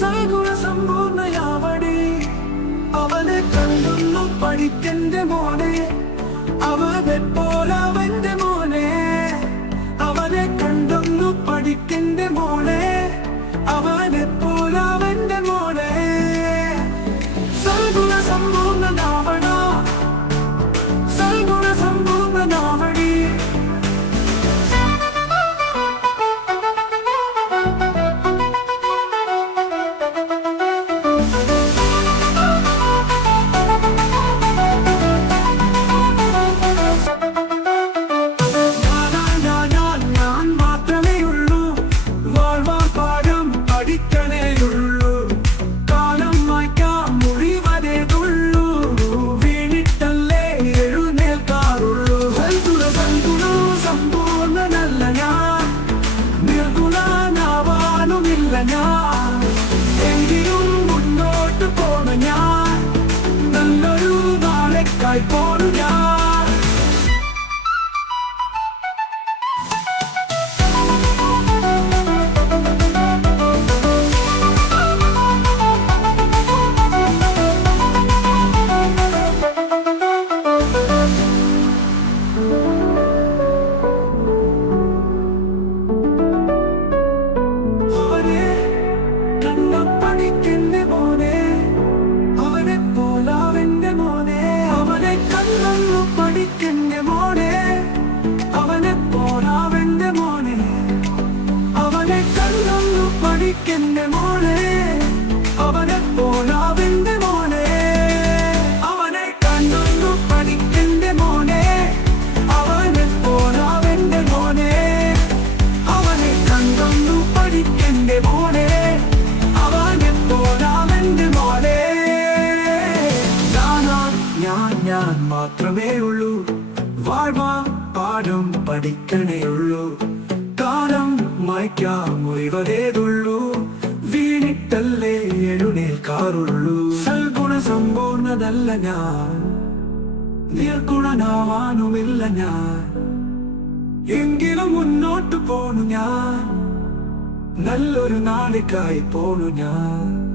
സൽഗുണ സമ്പൂർണയാവടേ. അവനെ കണ്ടുന്നു പഠിക്കന്റെ മോനെ. അവനെപ്പോലവന്റെ മോനെ. അവനെ കണ്ടുന്നു പഠിക്കന്റെ മോനെ. അവനെപ്പോലവന്റെ മോനെ. നാളേക്കായി പോണു പഠിക്കെന്റെ മോനെ അവനെ പോലാവിന്റെ മോനെ. അവനെ കണ്ണു പഠിക്കന്റെ മോനെ അവനെ പോലാവിന്റെ മോനെ. അവനെ കണ്ടൊന്നു പഠിക്കന്റെ മോനെ അവനെ പോലാവിന്റെ മോനെ. ഞാനാ ഞാൻ ഞാൻ മാത്രമേ ഉള്ളൂ. വാഴ്വാ പാഠം പഠിക്കണേയുള്ളൂ കാലം മായ്ക്കാം മുറിവതേതുള്ളൂ വീണിട്ടല്ലേ എഴുന്നേൽക്കാറുള്ളൂ. സൽഗുണ സമ്പൂർണതല്ല ഞാൻ. നിർഗുണനാവാനുമില്ല ഞാൻ. എങ്കിലും മുന്നോട്ട് പോണു ഞാൻ. നല്ലൊരു നാളിക്കായി പോണു ഞാൻ.